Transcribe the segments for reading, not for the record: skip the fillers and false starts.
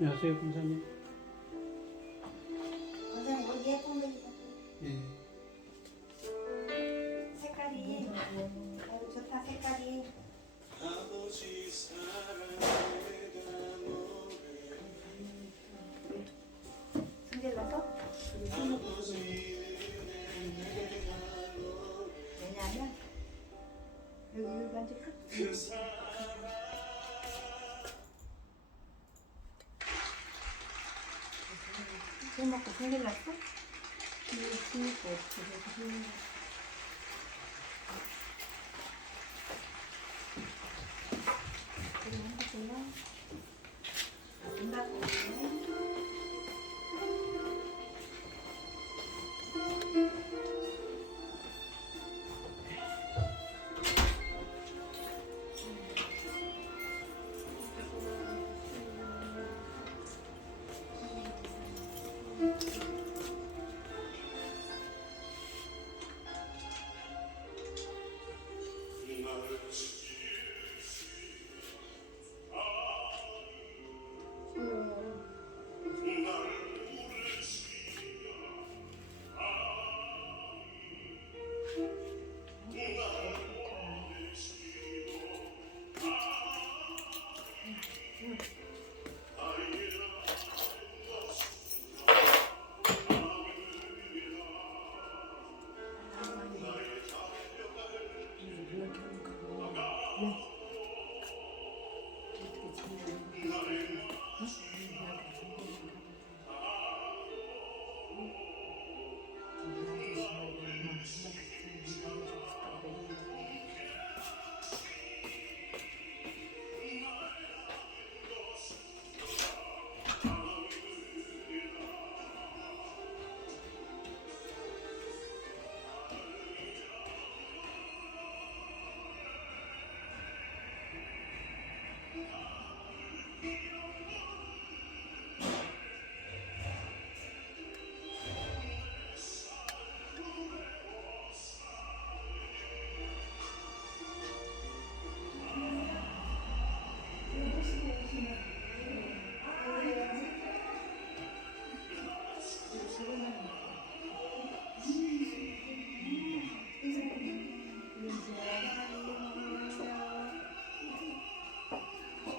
안녕하세요, 권사님. 선생님 우리 예쁜 거 입어. 예. 색깔이 아이고 좋다 색깔이. 승질나서? 왜냐면 여기 만질까? 술 먹고 승질났어? 술 먹고 그리고 한국이나 문 닫고 있네.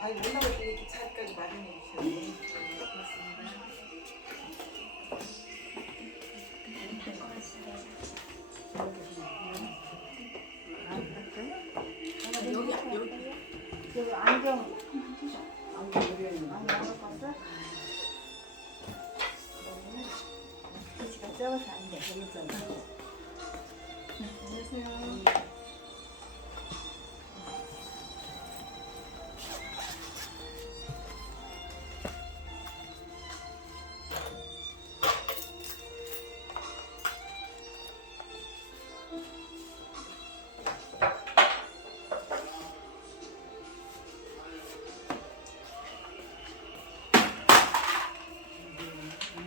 아니 누나가 이렇게 자리까지 마련해 주셨네. 여기 안경 안경 안경 봤어? 글씨가 적어서 안 돼. 안녕하세요.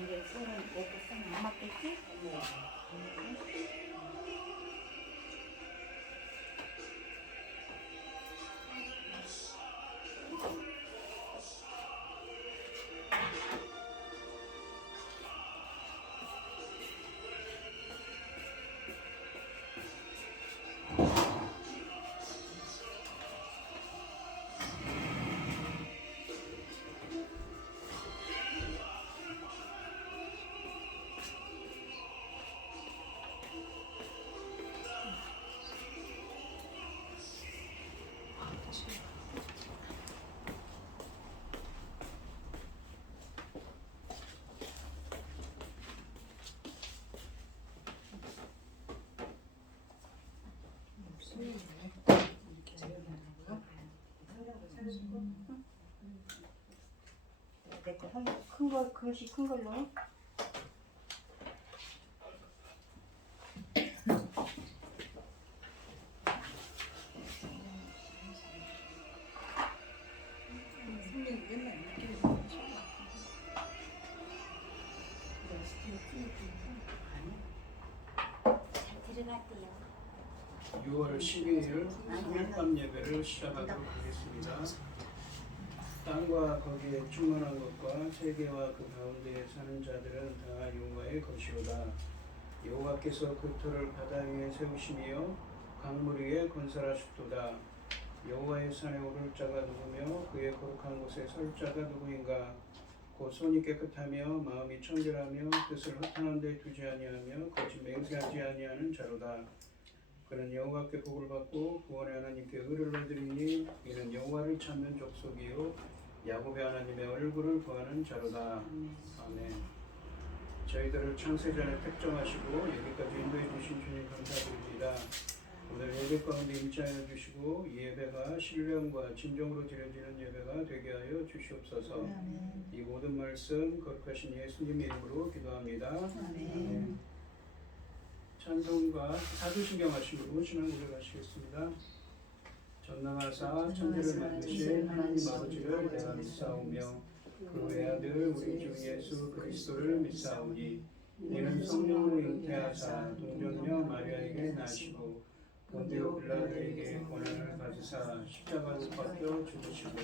이제 손은 이렇게 안 맞겠지? 내거 큰 거, 글씨 큰 걸로. 잘 들어갔대요. 6월 12일 성령밤 예배를 시작하도록 하겠습니다. 땅과 거기에 충만한 것과 세계와 그 가운데에 사는 자들은 다 여호와의 것이오다. 여호와께서 그 터를 바다 위에 세우시며 강물 위에 건설하셨도다. 여호와의 산에 오를 자가 누구며 그의 거룩한 곳에 설 자가 누구인가? 곧 손이 깨끗하며 마음이 청결하며 뜻을 허탄한 데 두지 아니하며 거짓 맹세하지 아니하는 자로다. 그는 여호와께 복을 받고 구원의 하나님께 의를 얻으리니 이는 여호와를 찾는 족속이요 야곱의 하나님의 얼굴을 구하는 자로다. 아멘. 저희들을 창세전에 택정하시고 여기까지 인도해 주신 주님 감사드립니다. 오늘 예배 가운데 임재하여 주시고 이 예배가 신령과 진정으로 드려지는 예배가 되게 하여 주시옵소서. 이 모든 말씀 거룩하신 예수님 이름으로 기도합니다. 아멘. 찬송가 사도신경 하시고 신앙 고백하시겠습니다. 전능하사 천지를 만드신 하나님 아버지를 내가 믿사오며 그 외아들 우리 주 예수 그리스도를 믿사오니 이는 성령으로 잉태하사 동정녀 마리아에게 나시고 본디오 빌라도에게 고난을 받으사 십자가로 박혀 죽으시고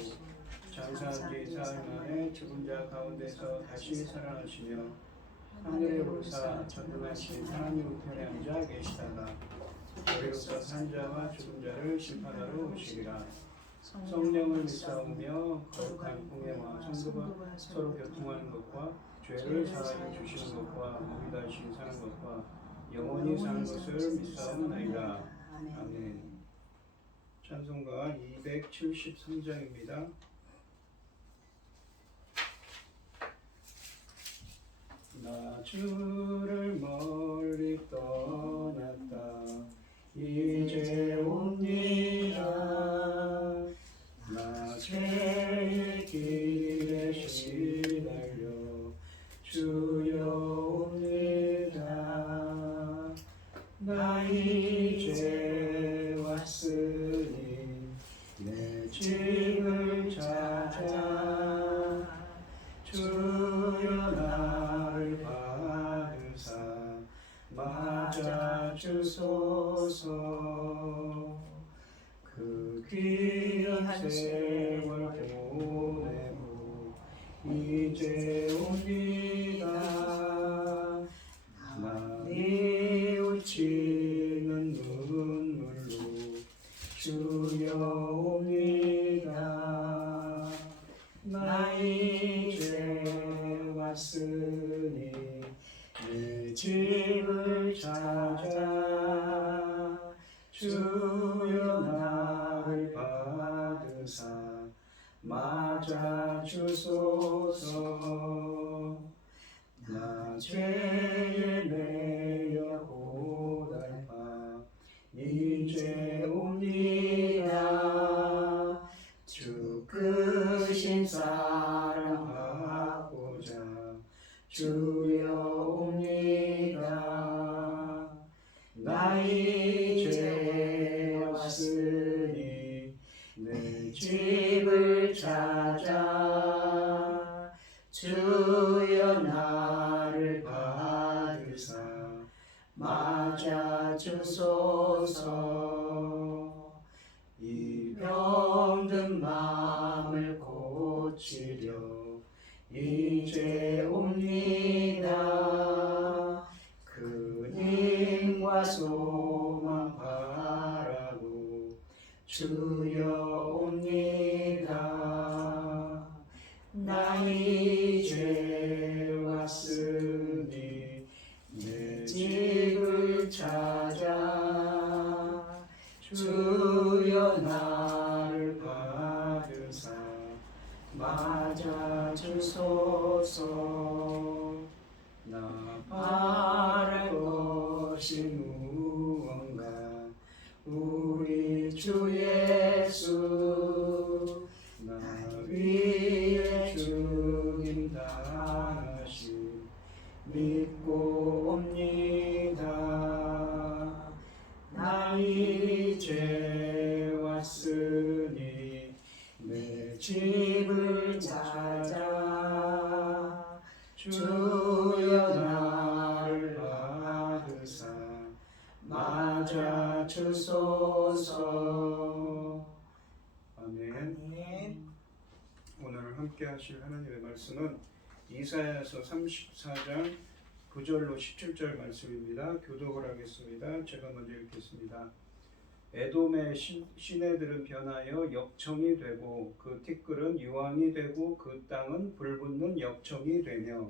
장사한 지 사흘 만에 죽은 자 가운데서 다시 살아나시며 하늘에 오르사 전능하신 하나님 우편에 앉아 계시다가 거기로서 산 자와 죽은 자를 심판하러 오시리라. 성령을 믿사오며 거룩한 공예와 성도가 서로 교통하는 것과 죄를 사하여 주시는 것과 몸이 다시 사는 것과 영원히 사는 것을 믿사옵나이다. 아멘. 찬송가 273장입니다. 나 주를 멀리 떠났다 이제 옵니다. 나 죄의 길에 시달려 주여 옵니다. 나 이제 왔으니 내 집을 찾아 주여 나를 받으사 맞아 주소서. 그 귀한 세월 보내고 이제 옵니다. 나 뉘우치는 눈물로 주여 옵니다. 나 이제 왔으니 내 집을 찾아 주여 나를 받으사 맞아 주소서. 나 죄에 매여 고달파 이제 옵니다. 주 크신 사랑하고자 주여 옵니다. 나 이제 왔으니 내 집을 찾아 주여 나를 받으사 맞아 주소서. 이 병든 마음을 고치려 이제 옵니다. 그 힘과 소망 바라고 주여 옵니다. 나 이제 왔으니 내 집을 찾아 주여 나를 받으사 맞아 주소서. 나 바랄 것이 무언가 우리 주 예수 나 위에 죽임 당하심 믿고 옵니다. 나 이제 왔으니 내 집을 찾아 주여 나를 받으사 맞아 주소서. 아멘. 오늘 함께 하실 하나님의 말씀은 이사야서 34장 9절로 17절 말씀입니다. 교독을 하겠습니다. 제가 먼저 읽겠습니다. 에돔의 시내들은 변하여 역청이 되고 그 티끌은 유황이 되고 그 땅은 불붙는 역청이 되며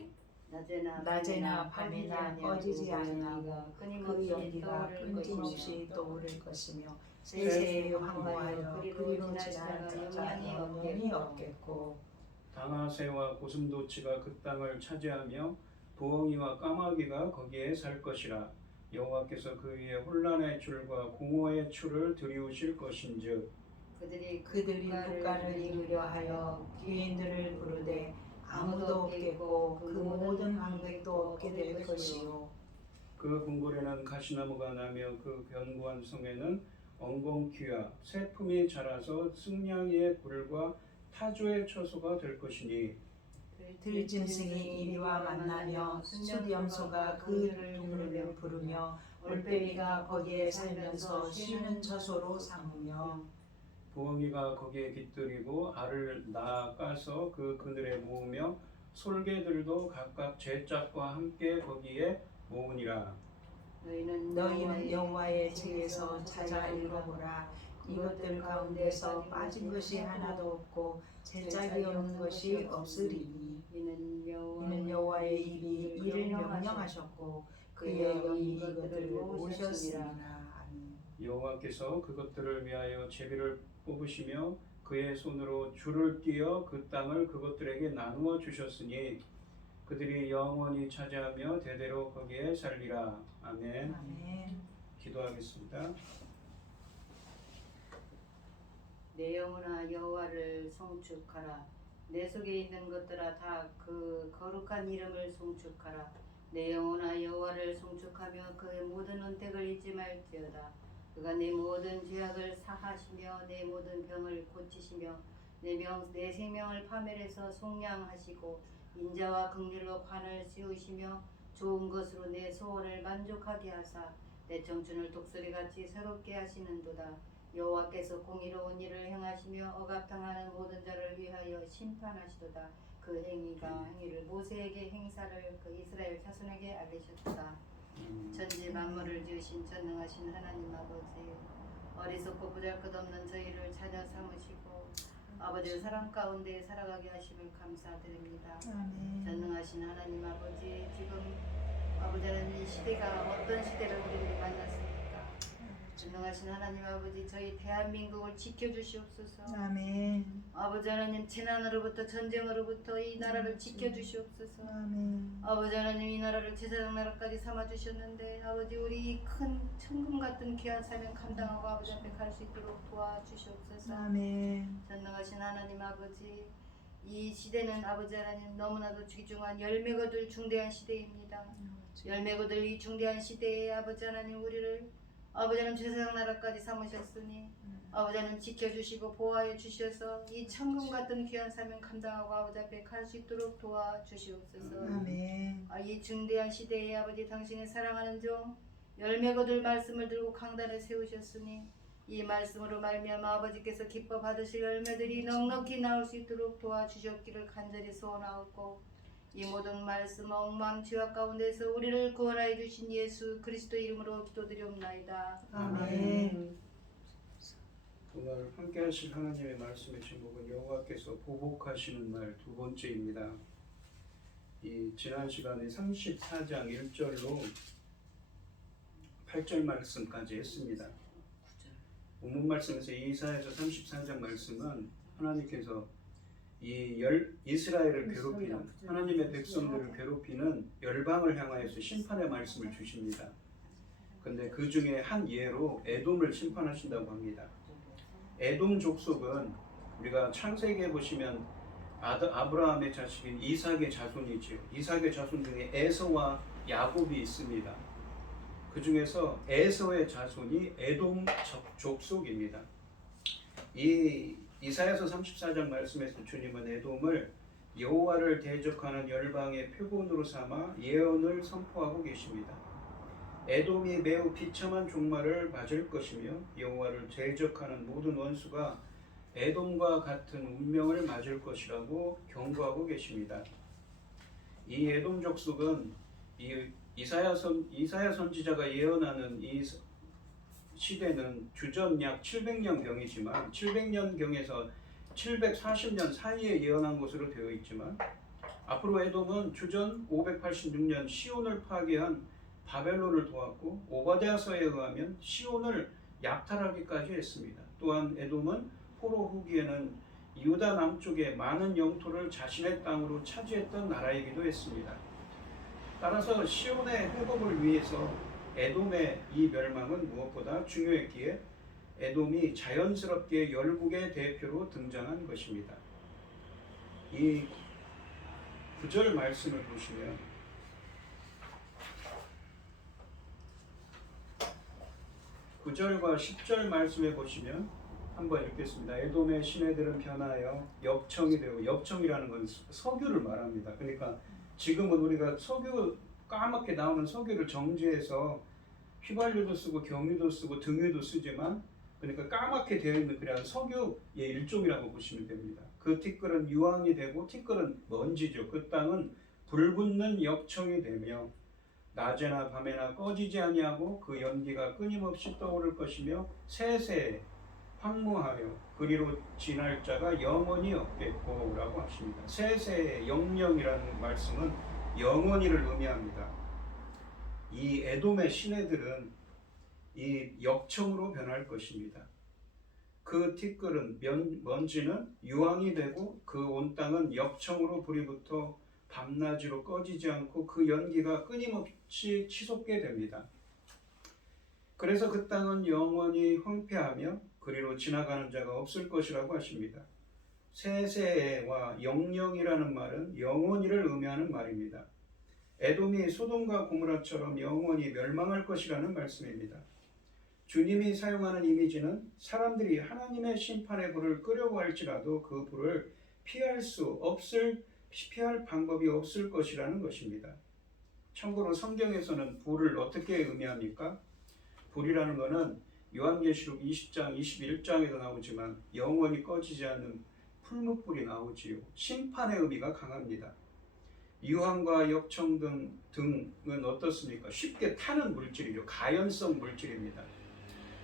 낮에나 밤에나 꺼지지 아니하고 그 연기가 끊임없이 떠오를 것이며 세세에 황무하여 그리로 지나는 자가 영원히 없겠고 당아새와 고슴도치가 그 땅을 차지하며 부엉이와 까마귀가 거기에 살 것이라. 여호와께서 그 위에 혼란의 줄과 공허의 줄을 들이우실 것인즉 그들이 국가를 이루려 하여 귀인들을 부르되 아무도 없겠고 그 모든 방백도 없게 될 것이요 그 궁궐에는 가시나무가 나며 그 견고한 성에는 엉겅퀴와 새품이 자라서 승냥이의 굴과 타조의 처소가 될 것이니 들짐승이 이리와 만나며 수염소가 그 동물을 부르며 올빼미가 거기에 살면서 쉬는 처소로 삼으며 부엉이가 거기에 깃들이고 알을 낳아서 그 그늘에 모으며 솔개들도 각각 제 짝과 함께 거기에 모으니라. 너희는 여호와의 책에서 찾아 읽어보라. 이것들 가운데서 빠진 것이 하나도 없고 제짝이 없는 것이 없으리니 이는 여호와의 입이 이를 명령하셨고 그의 영이 이것들을 모셨으리라. 아멘. 여호와께서 그것들을 위하여 제비를 뽑으시며 그의 손으로 줄을 띄어 그 땅을 그것들에게 나누어 주셨으니 그들이 영원히 차지하며 대대로 거기에 살리라. 아멘. 아멘. 기도하겠습니다. 내 영혼아 여호와를 송축하라. 내 속에 있는 것들아 다 그 거룩한 이름을 송축하라. 내 영혼아 여호와를 송축하며 그의 모든 은택을 잊지 말지어다. 그가 내 모든 죄악을 사하시며 내 모든 병을 고치시며 내 생명을 파멸해서 속량하시고 인자와 긍휼로 관을 씌우시며 좋은 것으로 내 소원을 만족하게 하사 내 청춘을 독수리같이 새롭게 하시는도다. 여호와께서 공의로운 일을 행하시며 억압당하는 모든 자를 위하여 심판하시도다. 그 행위를 모세에게 행사를 그 이스라엘 자손에게 알리셨도다. 천지 만물을 지으신 전능하신 하나님 아버지, 어리석고 보잘것없는 저희를 자녀 삼으시고 아버지의 사랑 가운데 살아가게 하심을 감사드립니다. 아멘. 전능하신 하나님 아버지, 지금 아버지는 이 시대가 어떤 시대를 우리들이 만났습니까? 전능하신 하나님 아버지, 저희 대한민국을 지켜주시옵소서. 아멘. 아버지 하나님, 재난으로부터 전쟁으로부터 이 나라를 지켜주시옵소서. 아멘. 아버지 하나님, 이 나라를 제사장 나라까지 삼아주셨는데 아버지, 우리 이 큰 천금 같은 귀한 사명 감당하고 아버지 앞에 갈 수 있도록 도와주시옵소서. 아멘. 전능하신 하나님 아버지, 이 시대는 아버지 하나님 너무나도 귀중한 열매 거둘 중대한 시대입니다. 열매 거둘 이 중대한 시대에 아버지 하나님, 우리를 아버지 하나님 제사장 나라까지 삼으셨으니 아버지 하나님 지켜주시고 보호하여 주셔서 이 천금 같은 귀한 사명 감당하고 아버지 앞에 갈 수 있도록 도와주시옵소서. 아멘. 이 중대한 시대에 아버지 당신의 사랑하는 종 열매 거둘 말씀을 들고 강단을 세우셨으니 이 말씀으로 말미암아 아버지께서 기뻐 받으실 열매들이 넉넉히 나올 수 있도록 도와주셨기를 간절히 소원하옵고, 이 모든 말씀 엉망 죄악 가운데서 우리를 구원하여 주신 예수 그리스도 이름으로 기도드리옵나이다. 아멘. 오늘 함께 하실 하나님의 말씀의 제목은 여호와께서 보복하시는 날 두 번째입니다. 이 지난 시간에 34장 1절로 8절 말씀까지 했습니다. 본문 말씀에서 이사야서 34장 말씀은 하나님께서 이스라엘을 괴롭히는, 하나님의 백성들을 괴롭히는 열방을 향하여서 심판의 말씀을 주십니다. 근데 그 중에 한 예로 에돔을 심판하신다고 합니다. 에돔 족속은 우리가 창세기에 보시면 아브라함의 자식인 이삭의 자손이죠. 이삭의 자손 중에 에서와 야곱이 있습니다. 그 중에서 에서의 자손이 에돔 족속입니다. 이 이사야서 34장 말씀에서 주님은 에돔을 여호와를 대적하는 열방의 표본으로 삼아 예언을 선포하고 계십니다. 에돔이 매우 비참한 종말을 맞을 것이며 여호와를 대적하는 모든 원수가 에돔과 같은 운명을 맞을 것이라고 경고하고 계십니다. 이 에돔 족속은 이 이사야 선지자가 예언하는 이 시대는 주전 약 700년경이지만 700년경에서 740년 사이에 예언한 것으로 되어 있지만 앞으로 에돔은 주전 586년 시온을 파괴한 바벨론을 도왔고 오바댜서에 의하면 시온을 약탈하기까지 했습니다. 또한 에돔은 포로 후기에는 유다 남쪽의 많은 영토를 자신의 땅으로 차지했던 나라이기도 했습니다. 따라서 시온의 회복을 위해서 에돔의 이 멸망은 무엇보다 중요했기에 에돔이 자연스럽게 열국의 대표로 등장한 것입니다. 이 9절 말씀을 보시면 9절과 10절 말씀에 보시면 한번 읽겠습니다. 에돔의 시내들은 변하여 엽청이 되고, 엽청이라는 건 석유를 말합니다. 그러니까 지금은 우리가 석유 까맣게 나오는 석유를 정제해서 휘발유도 쓰고 경유도 쓰고 등유도 쓰지만 그러니까 까맣게 되어 있는 그런 석유의 일종이라고 보시면 됩니다. 그 티끌은 유황이 되고 티끌은 먼지죠. 그 땅은 불붙는 엽청이 되며 낮에나 밤에나 꺼지지 아니하고 그 연기가 끊임없이 떠오를 것이며 세세에 황무하여 그리로 지날 자가 영원히 없겠고 라고 하십니다. 세세의 영영이라는 말씀은 영원히를 의미합니다. 이 에돔의 시내들은 이 엽청으로 변할 것입니다. 그 티끌은 먼지는 유황이 되고 그 온 땅은 엽청으로 불이 붙어 밤낮으로 꺼지지 않고 그 연기가 끊임없이 치솟게 됩니다. 그래서 그 땅은 영원히 황폐하며 그리로 지나가는 자가 없을 것이라고 하십니다. 세세와 영영이라는 말은 영원히를 의미하는 말입니다. 에돔이 소돔과 고모라처럼 영원히 멸망할 것이라는 말씀입니다. 주님이 사용하는 이미지는 사람들이 하나님의 심판의 불을 끄려고 할지라도 그 불을 피할 방법이 없을 것이라는 것입니다. 참고로 성경에서는 불을 어떻게 의미합니까? 불이라는 것은 요한계시록 20장, 21장에도 나오지만 영원히 꺼지지 않는 풀무불이 나오지요. 심판의 의미가 강합니다. 유황과 엽청 등은 어떻습니까? 쉽게 타는 물질이죠. 가연성 물질입니다.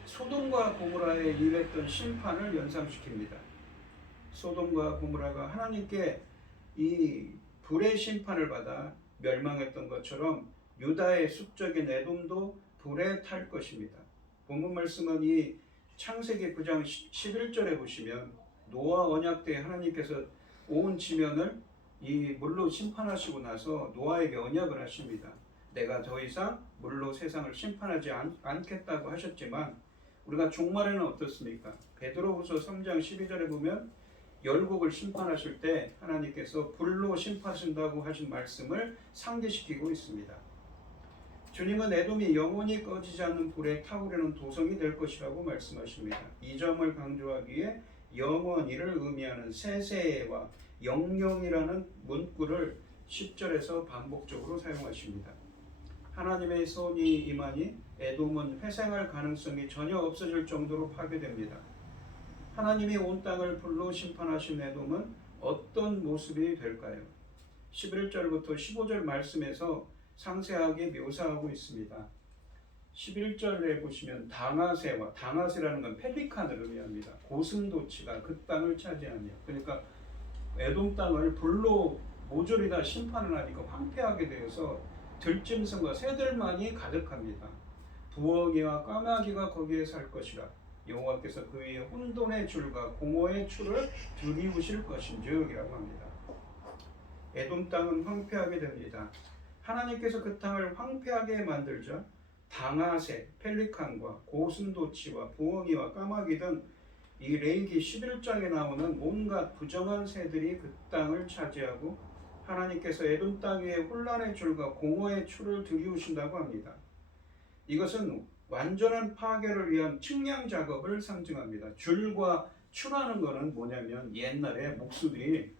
소돔과 고모라에 임했던 심판을 연상시킵니다. 소돔과 고모라가 하나님께 이 불의 심판을 받아 멸망했던 것처럼 유다의 숙적인 에돔도 불에 탈 것입니다. 본문 말씀은 이 창세기 9장 11절에 보시면 노아 언약 때 하나님께서 온 지면을 이 물로 심판하시고 나서 노아에게 언약을 하십니다. 내가 더 이상 물로 세상을 심판하지 않겠다고 하셨지만 우리가 종말에는 어떻습니까? 베드로후서 3장 12절에 보면 열국을 심판하실 때 하나님께서 불로 심판하신다고 하신 말씀을 상기시키고 있습니다. 주님은 에돔이 영원히 꺼지지 않는 불에 타오르는 도성이 될 것이라고 말씀하십니다. 이 점을 강조하기 위해 영원히를 의미하는 세세와 영영이라는 문구를 10절에서 반복적으로 사용하십니다. 하나님의 손이 임하니 에돔은 회생할 가능성이 전혀 없어질 정도로 파괴됩니다. 하나님이 온 땅을 불로 심판하신 에돔은 어떤 모습이 될까요? 11절부터 15절 말씀에서 상세하게 묘사하고 있습니다. 11절에 보시면 당하세라는 건 펠리칸을 의미합니다. 고슴도치가 그 땅을 차지하며, 그러니까 에돔 땅을 불로 모조리 다 심판을 하니까 황폐하게 되어서 들짐승과 새들만이 가득합니다. 부엉이와 까마귀가 거기에 살 것이라. 여호와께서 그 위에 혼돈의 줄과 공허의 추를 들이우실 것인즉이라고 합니다. 에돔 땅은 황폐하게 됩니다. 하나님께서 그 땅을 황폐하게 만들자 당하새, 펠리칸과 고슴도치와 부엉이와 까마귀 등 이 레위기 11장에 나오는 온갖 부정한 새들이 그 땅을 차지하고 하나님께서 에돔 땅 위에 혼란의 줄과 공허의 추를 들이우신다고 합니다. 이것은 완전한 파괴를 위한 측량 작업을 상징합니다. 줄과 추라는 것은 뭐냐면 옛날에 목수들이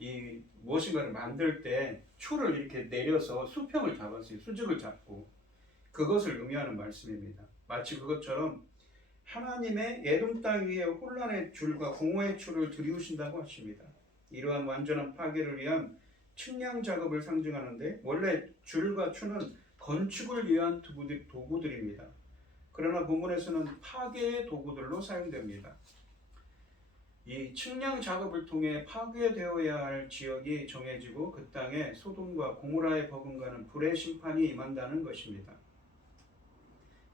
이 무엇인가를 만들 때 추를 이렇게 내려서 수평을 잡았어요. 수직을 잡고 그것을 의미하는 말씀입니다. 마치 그것처럼 하나님의 에돔 땅 위에 혼란의 줄과 공허의 줄을 들이우신다고 하십니다. 이러한 완전한 파괴를 위한 측량 작업을 상징하는데 원래 줄과 추는 건축을 위한 도구들입니다. 그러나 본문에서는 파괴의 도구들로 사용됩니다. 이 측량 작업을 통해 파괴되어야 할 지역이 정해지고 그 땅에 소돔과 고모라에 버금가는 불의 심판이 임한다는 것입니다.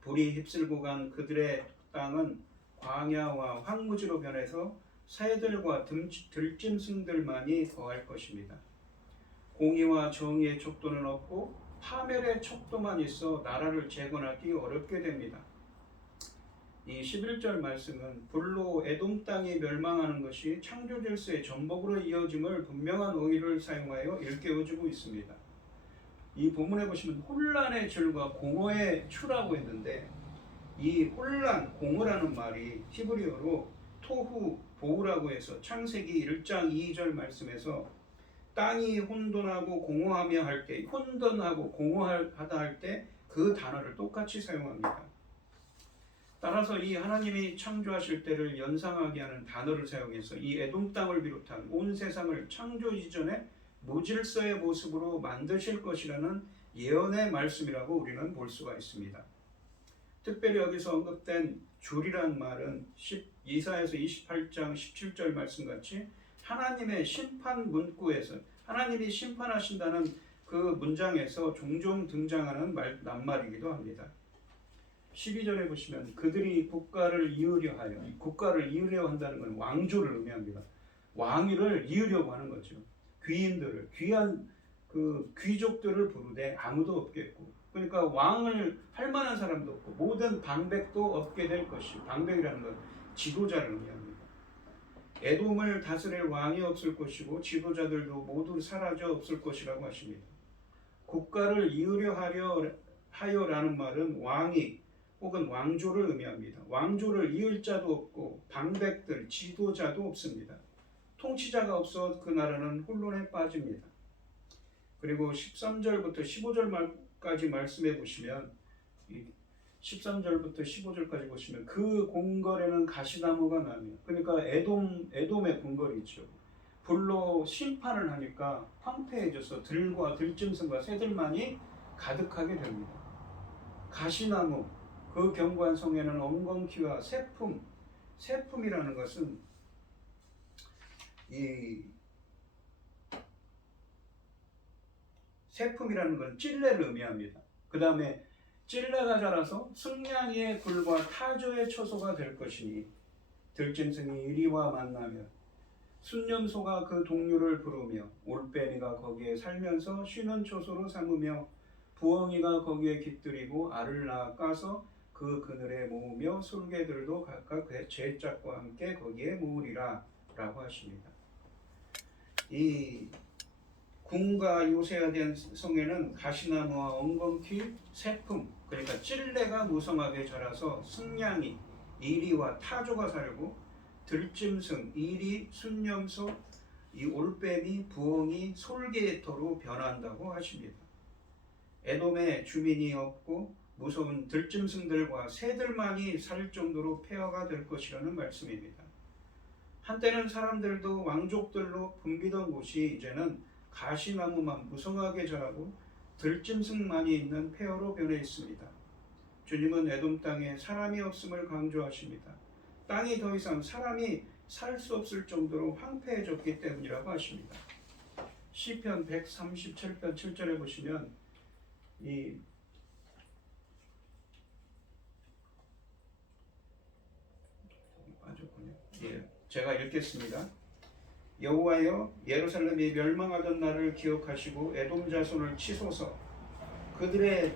불이 휩쓸고 간 그들의 땅은 광야와 황무지로 변해서 새들과 들짐승들만이 거할 것입니다. 공의와 정의의 척도는 없고 파멸의 척도만 있어 나라를 재건하기 어렵게 됩니다. 이 11절 말씀은 불로 에돔 땅이 멸망하는 것이 창조 질서의 전복으로 이어짐을 분명한 어휘를 사용하여 일깨워주고 있습니다. 이 본문에 보시면 혼란의 줄과 공허의 추라고 했는데 이 혼란, 공허라는 말이 히브리어로 토후, 보우라고 해서 창세기 1장 2절 말씀에서 땅이 혼돈하고 공허하며 할 때, 혼돈하고 공허하다 할 때 그 단어를 똑같이 사용합니다. 따라서 이 하나님이 창조하실 때를 연상하게 하는 단어를 사용해서 이 에돔 땅을 비롯한 온 세상을 창조 이전에 무질서의 모습으로 만드실 것이라는 예언의 말씀이라고 우리는 볼 수가 있습니다. 특별히 여기서 언급된 줄이란 말은 이사야서 28장 17절 말씀같이 하나님의 심판 문구에서 하나님이 심판하신다는 그 문장에서 종종 등장하는 낱말이기도 합니다. 12절에 보시면 그들이 국가를 이으려 하여, 국가를 이으려 한다는 건 왕조를 의미합니다. 왕위를 이으려고 하는 거죠. 귀인들을, 귀한 그 귀족들을 부르되 아무도 없겠고, 그러니까 왕을 할 만한 사람도 없고 모든 방백도 없게 될 것이, 방백이라는 건 지도자를 의미합니다. 에돔을 다스릴 왕이 없을 것이고 지도자들도 모두 사라져 없을 것이라고 하십니다. 국가를 이으려 하여라는 말은 왕이 혹은 왕조를 의미합니다. 왕조를 이을 자도 없고 방백들, 지도자도 없습니다. 통치자가 없어 그 나라는 혼돈에 빠집니다. 그리고 13절부터 15절까지 말씀해 보시면 13절부터 15절까지 보시면 그 궁궐에는 가시나무가 나며, 그러니까 에돔의 궁궐이죠. 불로 심판을 하니까 황폐해져서 들과 들짐승과 새들만이 가득하게 됩니다. 가시나무, 그 견고한 성에는 엉겅퀴와 세품이라는 것은 이 세품이라는 건 찔레를 의미합니다. 그 다음에 찔레가 자라서 승냥이의 굴과 타조의 초소가 될 것이니 들짐승이 이리와 만나며 순념소가 그 동류를 부르며 올빼미가 거기에 살면서 쉬는 초소로 삼으며 부엉이가 거기에 깃들이고 알을 낳아 까서 그 그늘에 모으며 술개들도 각각 제 짝과 함께 거기에 모으리라 라고 하십니다. 이 궁과 요새화된 성에는 가시나무와 엉겅퀴, 세품, 그러니까 찔레가 무성하게 자라서 승냥이, 이리와 타조가 살고 들짐승, 이리, 순념소, 이 올빼미, 부엉이, 솔개토로 변한다고 하십니다. 에돔에 주민이 없고 무서운 들짐승들과 새들만이 살 정도로 폐허가 될 것이라는 말씀입니다. 한때는 사람들도 왕족들로 붐비던 곳이 이제는 가시나무만 무성하게 자라고 들짐승만이 있는 폐허로 변해 있습니다. 주님은 에돔 땅에 사람이 없음을 강조하십니다. 땅이 더 이상 사람이 살 수 없을 정도로 황폐해졌기 때문이라고 하십니다. 시편 137편 7절에 보시면 제가 읽겠습니다. 여호와여, 예루살렘이 멸망하던 날을 기억하시고 에돔 자손을 치소서. 그들의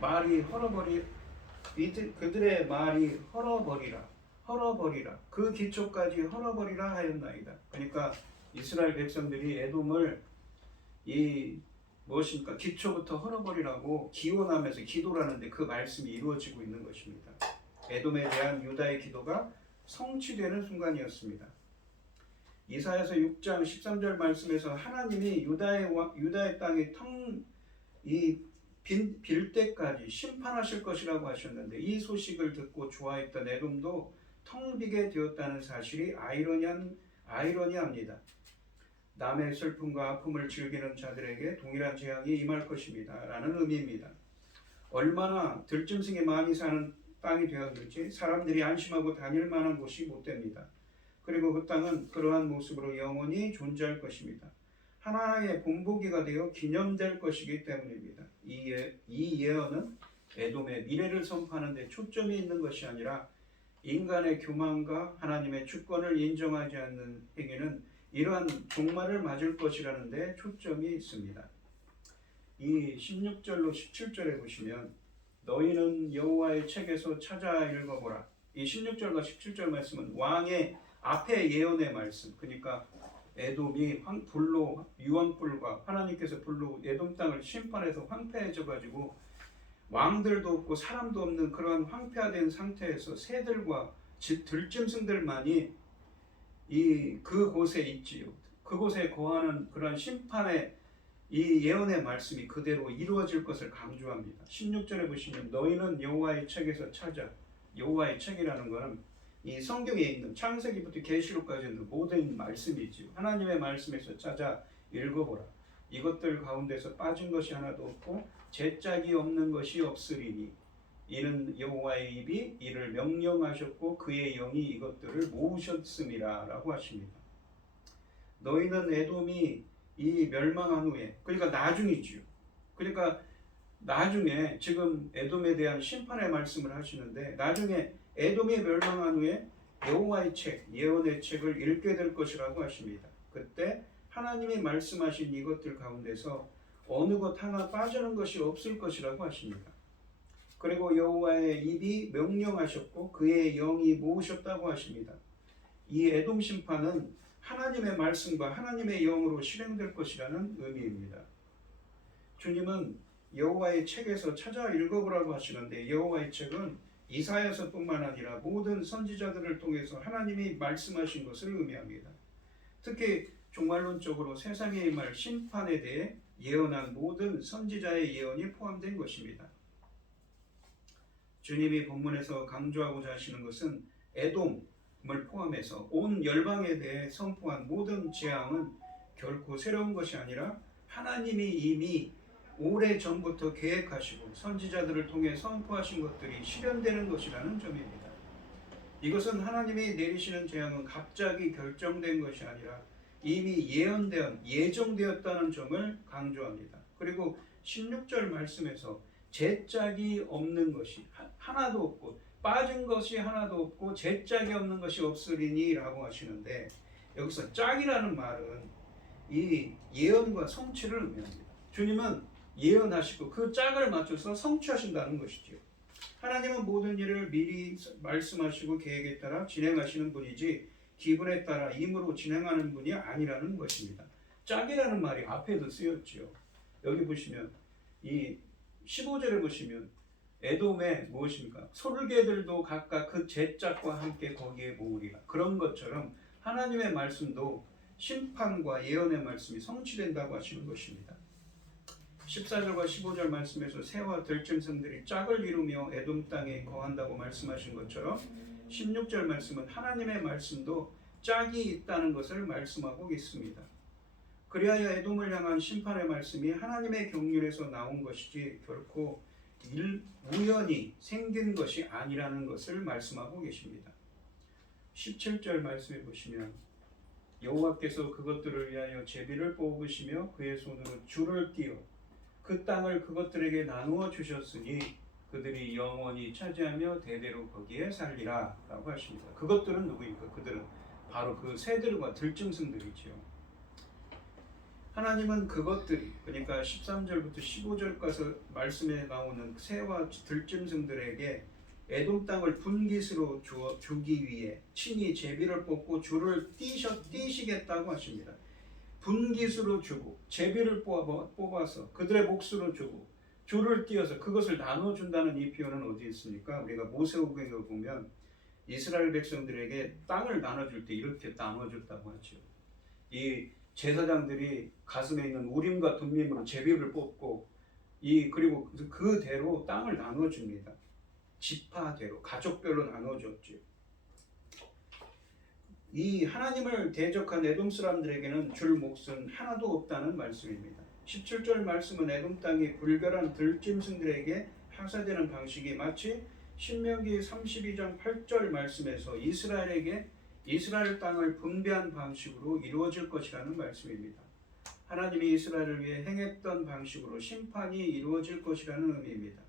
말이 헐어버리라. 그 기초까지 헐어버리라 하였나이다. 그러니까 이스라엘 백성들이 에돔을 기초부터 헐어버리라고 기원하면서 기도를 하는데 그 말씀이 이루어지고 있는 것입니다. 에돔에 대한 유다의 기도가 성취되는 순간이었습니다. 이사야서 6장 13절 말씀에서 하나님이 유다의 땅이 빌 때까지 심판하실 것이라고 하셨는데 이 소식을 듣고 좋아했던 에돔도 텅 비게 되었다는 사실이 아이러니합니다. 남의 슬픔과 아픔을 즐기는 자들에게 동일한 재앙이 임할 것입니다. 라는 의미입니다. 얼마나 들짐승이 많이 사는 땅이 되었는지 사람들이 안심하고 다닐 만한 곳이 못 됩니다. 그리고 그 땅은 그러한 모습으로 영원히 존재할 것입니다. 하나의 본보기가 되어 기념될 것이기 때문입니다. 이 예언은 에돔의 미래를 선포하는 데 초점이 있는 것이 아니라 인간의 교만과 하나님의 주권을 인정하지 않는 행위는 이러한 종말을 맞을 것이라는 데 초점이 있습니다. 이 16절로 17절에 보시면 너희는 여호와의 책에서 찾아 읽어보라. 이 16절과 17절 말씀은 왕의 앞에 예언의 말씀, 그러니까 에돔이 불로 유황불과 하나님께서 불로 에돔 땅을 심판해서 황폐해져 가지고 왕들도 없고 사람도 없는 그러한 황폐화된 상태에서 새들과 들짐승들만이 그곳에 있지요. 그곳에 거하는 그러한 심판의 이 예언의 말씀이 그대로 이루어질 것을 강조합니다. 16절에 보시면 너희는 여호와의 책에서 찾아. 여호와의 책이라는 것은 이 성경에 있는 창세기부터 계시록까지 있는 모든 말씀이지요. 하나님의 말씀에서 찾아 읽어보라. 이것들 가운데서 빠진 것이 하나도 없고 제짝이 없는 것이 없으리니 이는 여호와의 입이 이를 명령하셨고 그의 영이 이것들을 모으셨음이라 라고 하십니다. 너희는 에돔이 이 멸망한 후에, 그러니까 나중이지요. 그러니까 나중에 지금 에돔에 대한 심판의 말씀을 하시는데 나중에 에돔이 멸망한 후에 여호와의 책, 예언의 책을 읽게 될 것이라고 하십니다. 그때 하나님이 말씀하신 이것들 가운데서 어느 것 하나 빠지는 것이 없을 것이라고 하십니다. 그리고 여호와의 입이 명령하셨고 그의 영이 모으셨다고 하십니다. 이 에돔 심판은 하나님의 말씀과 하나님의 영으로 실행될 것이라는 의미입니다. 주님은 여호와의 책에서 찾아 읽어보라고 하시는데 여호와의 책은 이사야서뿐만 아니라 모든 선지자들을 통해서 하나님이 말씀하신 것을 의미합니다. 특히 종말론적으로 세상에 임할 심판에 대해 예언한 모든 선지자의 예언이 포함된 것입니다. 주님이 본문에서 강조하고자 하시는 것은 에돔을 포함해서 온 열방에 대해 선포한 모든 재앙은 결코 새로운 것이 아니라 하나님이 이미 오래전부터 계획하시고 선지자들을 통해 선포하신 것들이 실현되는 것이라는 점입니다. 이것은 하나님이 내리시는 재앙은 갑자기 결정된 것이 아니라 이미 예정되었다는 점을 강조합니다. 그리고 16절 말씀에서 제짝이 없는 것이 하나도 없고 빠진 것이 하나도 없고 제짝이 없는 것이 없으리니 라고 하시는데 여기서 짝이라는 말은 이 예언과 성취를 의미합니다. 주님은 예언하시고 그 짝을 맞춰서 성취하신다는 것이죠. 하나님은 모든 일을 미리 말씀하시고 계획에 따라 진행하시는 분이지 기분에 따라 임으로 진행하는 분이 아니라는 것입니다. 짝이라는 말이 앞에도 쓰였죠. 여기 보시면 이 15절에 보시면 에돔의 무엇입니까? 소르개들도 각각 그 제짝과 함께 거기에 모으리라. 그런 것처럼 하나님의 말씀도 심판과 예언의 말씀이 성취된다고 하시는 것입니다. 14절과 15절 말씀에서 새와 들짐승들이 짝을 이루며 에돔 땅에 거한다고 말씀하신 것처럼 16절 말씀은 하나님의 말씀도 짝이 있다는 것을 말씀하고 있습니다. 그리하여 에돔을 향한 심판의 말씀이 하나님의 경륜에서 나온 것이지 결코 우연히 생긴 것이 아니라는 것을 말씀하고 계십니다. 17절 말씀에 보시면 여호와께서 그것들을 위하여 제비를 뽑으시며 그의 손으로 줄을 띄어 그 땅을 그것들에게 나누어 주셨으니 그들이 영원히 차지하며 대대로 거기에 살리라 라고 하십니다. 그것들은 누구입니까? 그들은 바로 그 새들과 들짐승들이지요. 하나님은 그것들이, 그러니까 13절부터 15절까지 말씀에 나오는 새와 들짐승들에게 에돔 땅을 분깃으로 주기 위해 친히 제비를 뽑고 줄을 띄시겠다고 하십니다. 분깃으로 주고 제비를 뽑아서 그들의 몫으로 주고 줄을 띄어서 그것을 나눠준다는 이 표현은 어디 있습니까? 우리가 모세오경에 보면 이스라엘 백성들에게 땅을 나눠줄 때 이렇게 나눠줬다고 하죠. 이 제사장들이 가슴에 있는 우림과 둠밈으로 제비를 뽑고 그리고 그대로 땅을 나눠줍니다. 지파대로 가족별로 나눠줬죠. 이 하나님을 대적한 에돔 사람들에게는 줄 몫은 하나도 없다는 말씀입니다. 17절 말씀은 에돔 땅이 불결한 들짐승들에게 하사되는 방식이 마치 신명기 32장 8절 말씀에서 이스라엘에게 이스라엘 땅을 분배한 방식으로 이루어질 것이라는 말씀입니다. 하나님이 이스라엘을 위해 행했던 방식으로 심판이 이루어질 것이라는 의미입니다.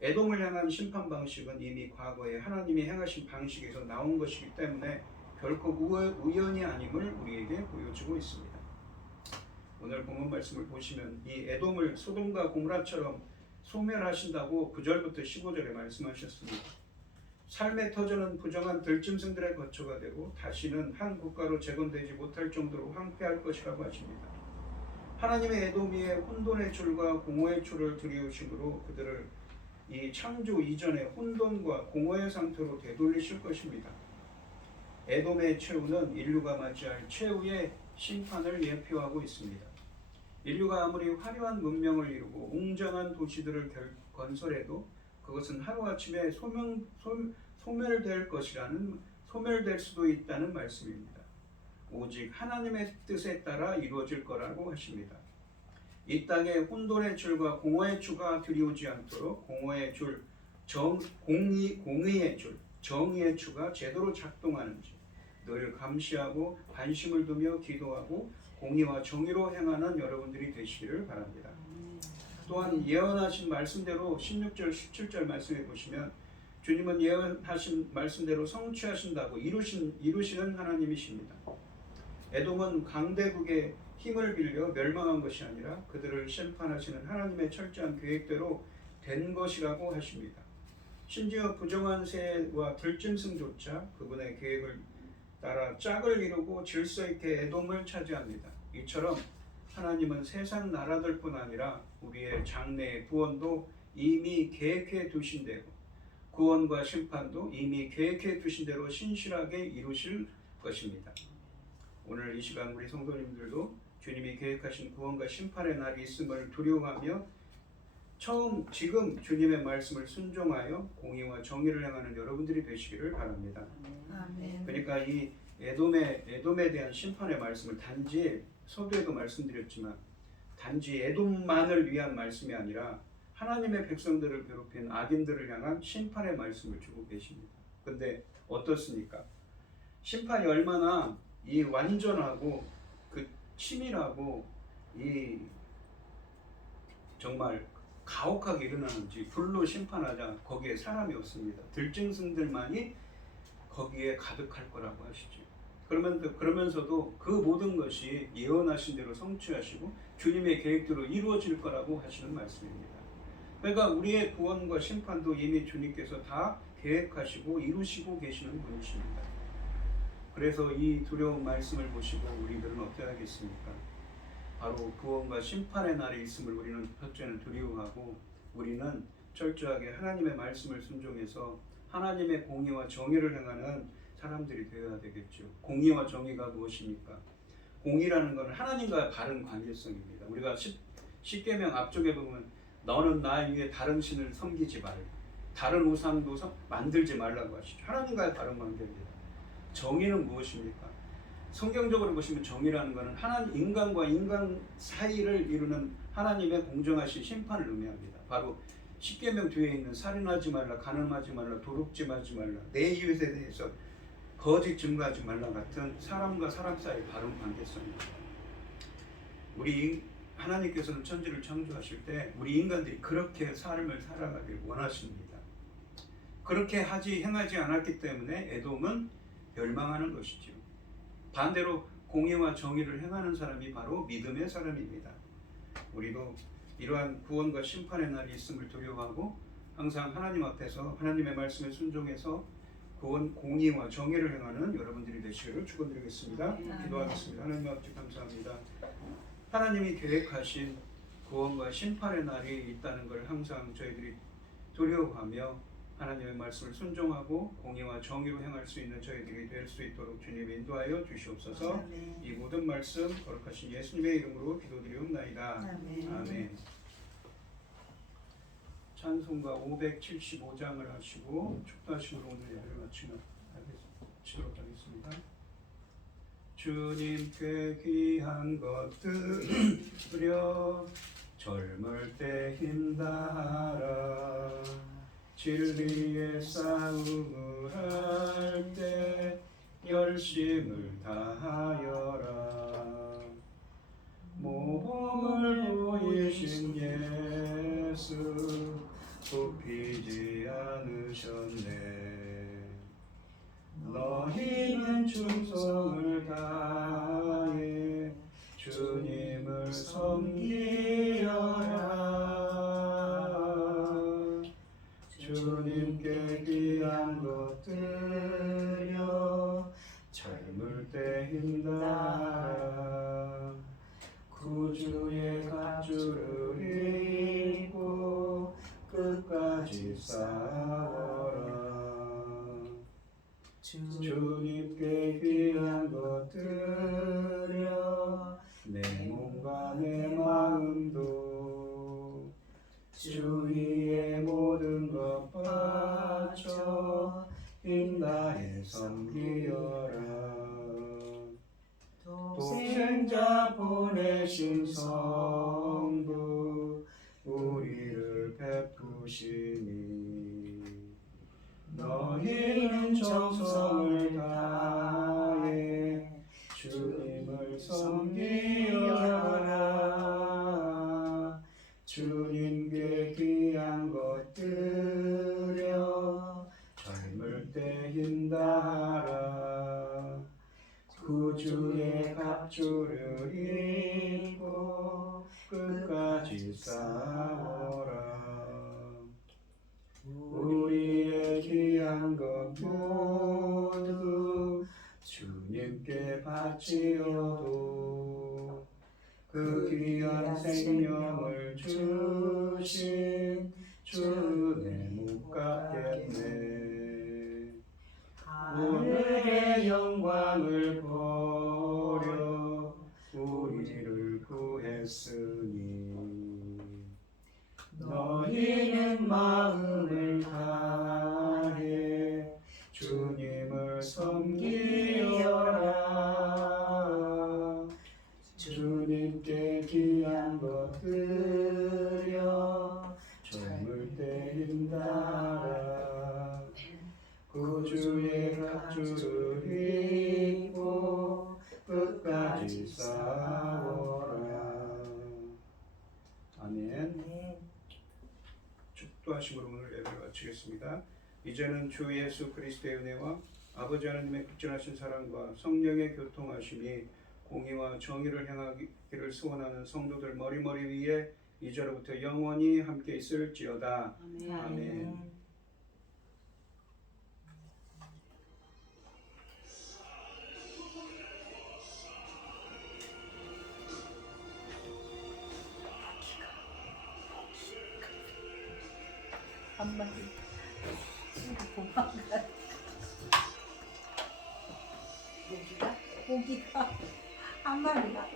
에돔을 향한 심판 방식은 이미 과거에 하나님이 행하신 방식에서 나온 것이기 때문에 결코 우연이 아님을 우리에게 보여주고 있습니다. 오늘 본문 말씀을 보시면 이 에돔을 소돔과 고모라처럼 소멸하신다고 9절부터 15절에 말씀하셨습니다. 삶의 터전은 부정한 들짐승들의 거처가 되고 다시는 한 국가로 재건되지 못할 정도로 황폐할 것이라고 하십니다. 하나님의 에돔 위에 혼돈의 줄과 공허의 줄을 들이우심으로 그들을 이 창조 이전의 혼돈과 공허의 상태로 되돌리실 것입니다. 에돔의 최후는 인류가 맞이할 최후의 심판을 예표하고 있습니다. 인류가 아무리 화려한 문명을 이루고 웅장한 도시들을 건설해도 그것은 하루아침에 소멸될 수도 있다는 말씀입니다. 오직 하나님의 뜻에 따라 이루어질 거라고 하십니다. 이 땅에 혼돈의 줄과 공허의 추가 들이오지 않도록 공의의 줄, 정의의 추가 제대로 작동하는지 늘 감시하고 관심을 두며 기도하고 공의와 정의로 행하는 여러분들이 되시기를 바랍니다. 또한 예언하신 말씀대로 16절, 17절 말씀해 보시면 주님은 예언하신 말씀대로 성취하신다고 이루시는 하나님이십니다. 에돔은 강대국의 힘을 빌려 멸망한 것이 아니라 그들을 심판하시는 하나님의 철저한 계획대로 된 것이라고 하십니다. 심지어 부정한 새와 들짐승조차 그분의 계획을 따라 짝을 이루고 질서 있게 에돔을 차지합니다. 이처럼 하나님은 세상 나라들뿐 아니라 우리의 장래의 구원도 이미 계획해 두신 대로 구원과 심판도 이미 계획해 두신 대로 신실하게 이루실 것입니다. 오늘 이 시간 우리 성도님들도 주님이 계획하신 구원과 심판의 날이 있음을 두려워하며 지금 주님의 말씀을 순종하여 공의와 정의를 행하는 여러분들이 되시기를 바랍니다. 아멘. 그러니까 이 에돔에 대한 심판의 말씀을 단지 서두에도 말씀드렸지만 단지 에돔만을 위한 말씀이 아니라 하나님의 백성들을 괴롭힌 악인들을 향한 심판의 말씀을 주고 계십니다. 근데 어떻습니까? 심판이 얼마나 이 완전하고 그 치밀하고 이 정말 가혹하게 일어나는지 불로 심판하자 거기에 사람이 없습니다. 들짐승들만이 거기에 가득할 거라고 하시죠. 그러면서도 그 모든 것이 예언하신 대로 성취하시고 주님의 계획대로 이루어질 거라고 하시는 말씀입니다. 그러니까 우리의 구원과 심판도 이미 주님께서 다 계획하시고 이루시고 계시는 분이십니다. 그래서 이 두려운 말씀을 보시고 우리들은 어떻게 하겠습니까? 바로 구원과 심판의 날이 있음을 우리는 첫째는 두려워하고 우리는 철저하게 하나님의 말씀을 순종해서 하나님의 공의와 정의를 행하는 사람들이 되어야 되겠죠. 공의와 정의가 무엇입니까? 공의라는 것은 하나님과 바른 관계성입니다. 우리가 십계명 앞쪽에 보면 너는 나 위에 다른 신을 섬기지 말라. 다른 우상도 만들지 말라고 하시죠. 하나님과의 바른 관계입니다. 정의는 무엇입니까? 성경적으로 보시면 정의라는 것은 인간과 인간 사이를 이루는 하나님의 공정하신 심판을 의미합니다. 바로 십계명 뒤에 있는 살인하지 말라, 간음하지 말라, 도둑질 하지 말라, 내 이웃에 대해서 거짓 증거하지 말라 같은 사람과 사람 사이의 바른 관계성입니다. 우리 하나님께서는 천지를 창조하실 때 우리 인간들이 그렇게 삶을 살아가길 원하십니다. 그렇게 행하지 않았기 때문에 에돔은 멸망하는 것이죠. 반대로 공의와 정의를 행하는 사람이 바로 믿음의 사람입니다. 우리도 이러한 구원과 심판의 날이 있음을 두려워하고 항상 하나님 앞에서 하나님의 말씀에 순종해서 공의와 정의를 행하는 여러분들이 되시기를 축원드리겠습니다. 기도하겠습니다. 하나님 아버지 감사합니다. 하나님이 계획하신 구원과 심판의 날이 있다는 걸 항상 저희들이 두려워하며 하나님의 말씀을 순종하고 공의와 정의로 행할 수 있는 저희들이 될 수 있도록 주님 인도하여 주시옵소서. 아멘. 이 모든 말씀 거룩하신 예수님의 이름으로 기도드리옵나이다. 아멘. 아멘. 찬송가 575장을 하시고 축도하심으로 오늘 예배를 마치도록 하겠습니다. 주님께 귀한 것들 드려 젊을 때 힘다하라. 진리의 싸움을 할 때 열심을 다하여라. 모범을 보이신 예수 굽히지 않으셨네. 너희는 충성을 다해 주님을 섬기여라. 주님께 귀한 것 드려 젊을 때 힘다하라. 구주의 갑주를 입고 끝까지 싸워라. 주님께 귀한 것 드려 내 몸과 내 마음도 주 위에 모든 것 바쳐 힘다해 섬기여라. 독생자 보내신 성부 우리를 베푸시니 너희는 정성을 다해 주님을 섬기여라. 주님께 귀한 것 드려 젊을 때 힘다하라. 구주의 갑주를 입고 끝까지 싸워라. 우리의 귀한 것 모두 주님께 바치어도 그 귀한 생명을 주신 주내 못 갚겠네. 오늘의 영광을 버려 우리를 구했으니 너희는 마음을 다해 주님을 섬기여라. 주님께 귀한 것 드려 젊을 때 힘다하라. 구주의 갑주를 입고 끝까지 싸워라. 아멘. 축도하심으로 오늘 예배를 마치겠습니다. 이제는 주 예수 그리스도의 은혜와 아버지 하나님의 극진하신 사랑과 성령의 교통하심이 공의와 정의를 행하기를 소원하는 성도들 머리머리 위에 이제로부터 영원히 함께 있을지어다. 아멘. 한 마리 도망가. 고기가 한 마리가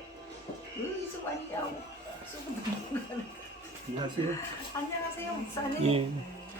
어디서 왔냐고 쑥 도망가는. 안녕하세요. 안녕하세요 목사님. 예.